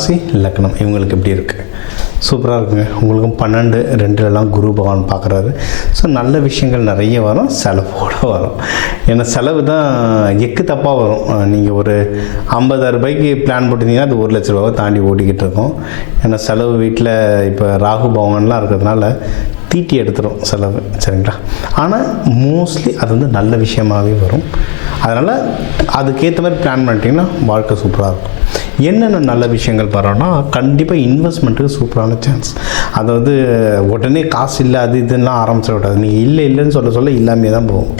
ராசி லக்னம் இவங்களுக்கு எப்படி இருக்குது? சூப்பராக இருக்குங்க. உங்களுக்கும் 12-2 குரு பகவான் பார்க்குறாரு. ஸோ நல்ல விஷயங்கள் நிறைய வரும், செலவோடு வரும். ஏன்னா செலவு தான் எக்கு தப்பாக வரும். நீங்கள் ஒரு 50,000 ரூபாய்க்கு பிளான் போட்டிருந்தீங்கன்னா அது 1,00,000 ரூபாவை தாண்டி ஓடிக்கிட்டு இருக்கும். ஏன்னா செலவு வீட்டில் இப்போ ராகு பகவான்லாம் இருக்கிறதுனால தீட்டி எடுத்துடும் செலவு, சரிங்களா? ஆனால் மோஸ்ட்லி அது வந்து நல்ல விஷயமாகவே வரும். அதனால் அதுக்கேற்ற மாதிரி பிளான் பண்ணிட்டீங்கன்னா வாழ்க்கை சூப்பராக இருக்கும். என்னென்ன நல்ல விஷயங்கள் பரோன்னா, கண்டிப்பாக இன்வெஸ்ட்மெண்ட்டுக்கு சூப்பரான சான்ஸ். அதாவது உடனே காசு இல்லை அது இதுலாம் ஆரம்பிச்சிட விடாது. நீங்கள் இல்லைன்னு சொல்ல இல்லாமே தான் போகும்.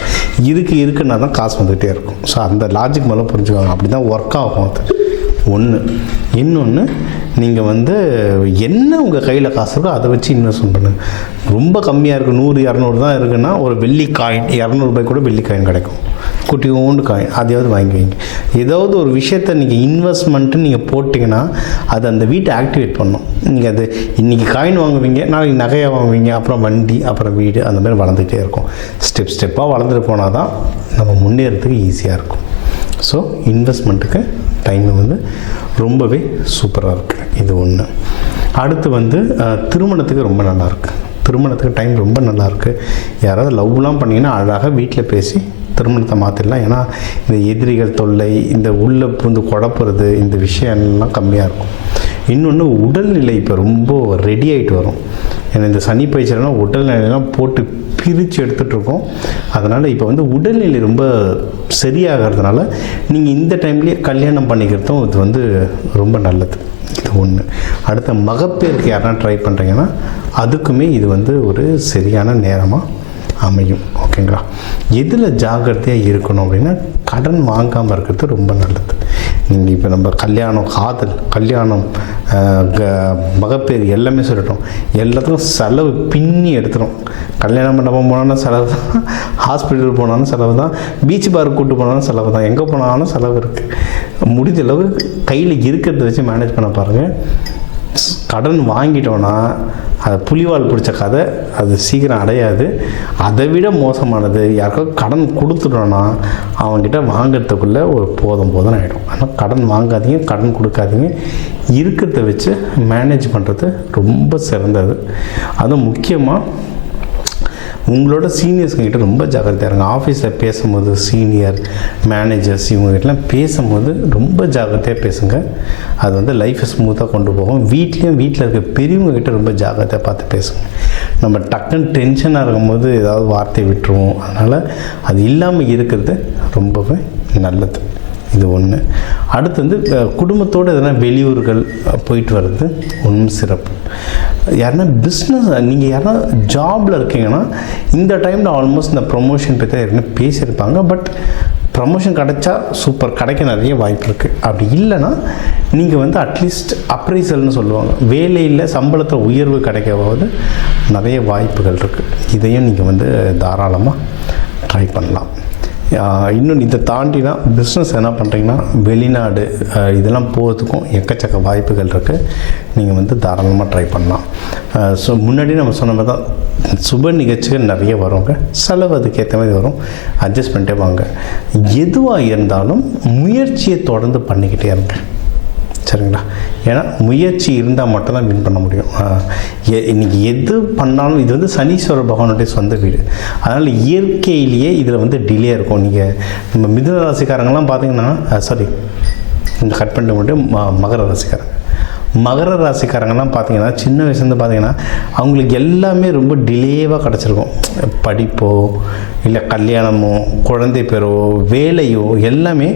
இருக்குன்னா தான் காசு வந்துகிட்டே இருக்கும். ஸோ அந்த லாஜிக் மேலே புரிஞ்சுக்கோங்க. அப்படி தான் ஒர்க் ஆகும் அது ஒன்று. இன்னொன்று, நீங்கள் வந்து என்ன உங்கள் கையில் காசு இருக்கோ அதை வச்சு இன்வெஸ்ட்மெண்ட் பண்ணுங்கள். ரொம்ப கம்மியாக இருக்குது, 100-200 தான் இருக்குன்னா ஒரு வெள்ளி காயின், 200 ரூபாய் கூட வெள்ளி காயின் கிடைக்கும், குட்டி ஓண்டு காயின், அதையாவது வாங்கி வைங்க. ஏதாவது ஒரு விஷயத்தை நீங்கள் இன்வெஸ்ட்மெண்ட்டு நீங்கள் போட்டிங்கன்னா அது அந்த வீட்டை ஆக்டிவேட் பண்ணணும். நீங்கள் அது இன்றைக்கி காயின் வாங்குவீங்க, நாளைக்கு நகையாக வாங்குவீங்க, அப்புறம் வண்டி, அப்புறம் வீடு, அந்த மாதிரி வளர்ந்துகிட்டே இருக்கும். ஸ்டெப்பாக வளர்ந்துட்டு போனால் தான் நம்ம முன்னேறதுக்கு ஈஸியாக இருக்கும். ஸோ இன்வெஸ்ட்மெண்ட்டுக்கு டைம் வந்து ரொம்பவே சூப்பராக இருக்குது. இது ஒன்று. அடுத்து வந்து திருமணத்துக்கு ரொம்ப நல்லாயிருக்கு. திருமணத்துக்கு டைம் ரொம்ப நல்லாயிருக்கு. யாராவது லவ்லாம் பண்ணிங்கன்னா அழகாக வீட்டில் பேசி திருமணத்தை மாற்றிடலாம். ஏன்னா இந்த எதிரிகள் தொல்லை, இந்த உள்ளே புந்து குழப்புறது, இந்த விஷயம்லாம் கம்மியாக இருக்கும். இன்னொன்று, உடல்நிலை இப்போ ரொம்ப ரெடி ஆகிட்டு வரும். ஏன்னா இந்த சனி பயிற்சியெல்லாம் உடல்நிலையெல்லாம் போட்டு பிரித்து எடுத்துகிட்ருக்கோம். அதனால் இப்போ வந்து உடல்நிலை ரொம்ப சரியாகிறதுனால நீங்கள் இந்த டைம்லேயே கல்யாணம் பண்ணிக்கிறதும் இது வந்து ரொம்ப நல்லது. இது ஒன்று. அடுத்த மகப்பேருக்கு யாருன்னா ட்ரை பண்ணுறீங்கன்னா அதுக்குமே இது வந்து ஒரு சரியான நேரமாக அமையும். ஓகேங்களா? எதில் ஜாக்கிரதையாக இருக்கணும் அப்படின்னா, கடன் வாங்காமல் இருக்கிறது ரொம்ப நல்லது. நீங்கள் இப்போ நம்ம கல்யாணம், காதல், கல்யாணம், மகப்பேறு எல்லாமே சொல்லிட்டோம். எல்லாத்துக்கும் செலவு பின்னி எடுத்துரும். கல்யாண மண்டபம் போனாலும் செலவு தான், ஹாஸ்பிட்டல் போனாலும் செலவு தான், பீச் பார்க்கு கூப்பிட்டு போனாலும் செலவு தான், எங்கே போனாலும் செலவு இருக்குது. முடிஞ்ச அளவு கையில் இருக்கிறத வச்சு மேனேஜ் பண்ண பாருங்கள். கடன் வாங்கிட்டோன்னா அது புலிவால் பிடிச்ச கதை, அது சீக்கிரம் அடையாது. அதை விட மோசமானது, யாருக்காவது கடன் கொடுத்துட்டோன்னா அவங்ககிட்ட வாங்கிறதுக்குள்ளே ஒரு போதும் ஆகிடும். ஆனால் கடன் வாங்காதீங்க, கடன் கொடுக்காதீங்க. இருக்கிறத வச்சு மேனேஜ் பண்ணுறது ரொம்ப சிறந்தது. அதுவும் முக்கியமாக உங்களோட சீனியர்ஸ்கிட்ட ரொம்ப ஜாக்கிரதையாக இருங்க. ஆஃபீஸில் பேசும்போது சீனியர் மேனேஜர்ஸ் இவங்ககிட்டலாம் பேசும்போது ரொம்ப ஜாக்கிரதையாக பேசுங்க. அது வந்து லைஃப்பை ஸ்மூத்தாக கொண்டு போகும். வீட்டில் இருக்க பெரியவங்ககிட்ட ரொம்ப ஜாக்கிரதையாக பார்த்து பேசுங்க. நம்ம டக்குன்னு டென்ஷனாக இருக்கும்போது ஏதாவது வார்த்தை விட்டுருவோம். அதனால் அது இல்லாமல் இருக்கிறது ரொம்பவே நல்லது. இது ஒன்று. அடுத்து வந்து குடும்பத்தோடு எதனா வெளியூர்கள் போயிட்டு வர்றது ஒன்றும் சிறப்பு. யாருன்னா பிஸ்னஸ், நீங்கள் யாருன்னா ஜாபில் இருக்கீங்கன்னா இந்த டைமில் ஆல்மோஸ்ட் இந்த ப்ரொமோஷன் பற்றி யாருன்னா பேசியிருப்பாங்க. பட் ப்ரமோஷன் கிடைச்சா சூப்பர், கிடைக்க நிறைய வாய்ப்பு இருக்குது. அப்படி இல்லைன்னா நீங்கள் வந்து அட்லீஸ்ட் அப்ரைசல்னு சொல்லுவாங்க, வேலையில் சம்பளத்தில் உயர்வு கிடைக்கவாவது நிறைய வாய்ப்புகள் இருக்குது. இதையும் நீங்கள் வந்து தாராளமாக ட்ரை பண்ணலாம். இன்னும் இதை தாண்டினா பிஸ்னஸ் என்ன பண்ணுறீங்கன்னா வெளிநாடு இதெல்லாம் போகிறதுக்கும் எக்கச்சக்க வாய்ப்புகள் இருக்குது. நீங்கள் வந்து தாராளமாக ட்ரை பண்ணலாம். ஸோ முன்னாடி நம்ம சொன்ன மாதிரி தான் சுப நிகழ்ச்சிகள் நிறைய வருங்க. செலவு அதுக்கேற்ற மாதிரி வரும், அட்ஜஸ்ட் பண்ணிட்டே வாங்க. எதுவாக இருந்தாலும் முயற்சியை தொடர்ந்து பண்ணிக்கிட்டே இருங்க, சரிங்களா? ஏன்னா முயற்சி இருந்தால் மட்டும்தான் வின் பண்ண முடியும். இன்றைக்கி எது பண்ணாலும் இது வந்து சனீஸ்வர பகவானுடைய சொந்த வீடு. அதனால் இயற்கையிலேயே இதில் வந்து டிலே இருக்கும். நீங்கள் நம்ம மிதுன ராசிக்காரங்கெல்லாம் பார்த்தீங்கன்னா இந்த கட் பண்ணிட்டு மட்டும் மகர ராசிக்காரங்கெல்லாம் பார்த்தீங்கன்னா சின்ன வயசுலேருந்து பார்த்தீங்கன்னா அவங்களுக்கு எல்லாமே ரொம்ப டிலேவாக கிடச்சிருக்கும். படிப்போ இல்லை கல்யாணமோ குழந்தை பேரோ வேலையோ எல்லாமே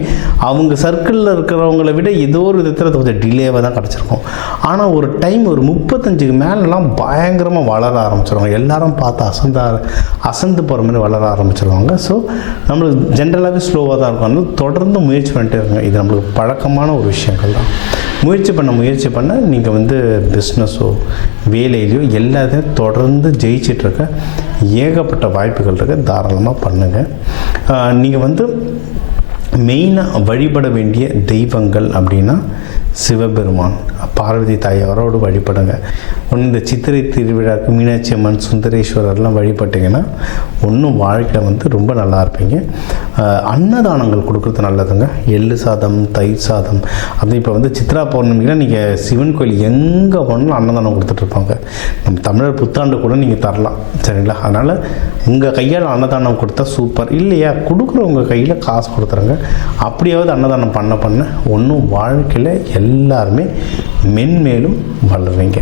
அவங்க சர்க்கிளில் இருக்கிறவங்கள விட ஏதோ ஒரு விதத்தில் கொஞ்சம் டிலேவாக தான் கிடச்சிருக்கும். ஆனால் ஒரு டைம் ஒரு 35க்கு மேலெலாம் பயங்கரமாக வளர ஆரம்பிச்சிருவாங்க. எல்லாரும் பார்த்து அசந்து போகிற மாதிரி வளர ஆரம்பிச்சிருவாங்க. ஸோ நம்மளுக்கு ஜென்ரலாகவே ஸ்லோவாக தான் இருக்கும். அதனால தொடர்ந்து முயற்சி பண்ணிட்டே இருங்க. இது நம்மளுக்கு பழக்கமான ஒரு விஷயங்கள் தான். முயற்சி பண்ண நீங்கள் வந்து பிஸ்னஸோ வேலையிலையோ எல்லாத்தையும் தொடர்ந்து ஜெயிச்சிட்ருக்க ஏகப்பட்ட வாய்ப்புகள் இருக்குது. தாராளமாக பண்ணுங்கள். நீங்கள் வந்து மெயினாக வழிபட வேண்டிய தெய்வங்கள் அப்படின்னா சிவபெருமான், பார்வதி தாயாரோடு வழிபடுங்க. இந்த சித்திரை திருவிழாக்கு மீனாட்சி அம்மன், சுந்தரேஸ்வரர்லாம் வழிபட்டிங்கன்னா இன்னும் வாழ்க்கையில் வந்து ரொம்ப நல்லா இருப்பீங்க. அன்னதானங்கள் கொடுக்குறது நல்லதுங்க. எள்ளு சாதம், தயிர் சாதம், அது இப்போ வந்து சித்ரா பௌர்ணமியில் நீங்கள் சிவன் கோயில் எங்கே போனாலும் அன்னதானம் கொடுத்துட்ருப்பாங்க. நம்ம தமிழர் புத்தாண்டு கூட நீங்கள் தரலாம், சரிங்களா? அதனால் உங்கள் கையால் அன்னதானம் கொடுத்தா சூப்பர். இல்லையா, கொடுக்குறவங்க கையில் காசு கொடுத்துருங்க. அப்படியாவது அன்னதானம் பண்ண ஒன்றும் வாழ்க்கையில் எல்லாருமே மென்மேலும் வளருவீங்க.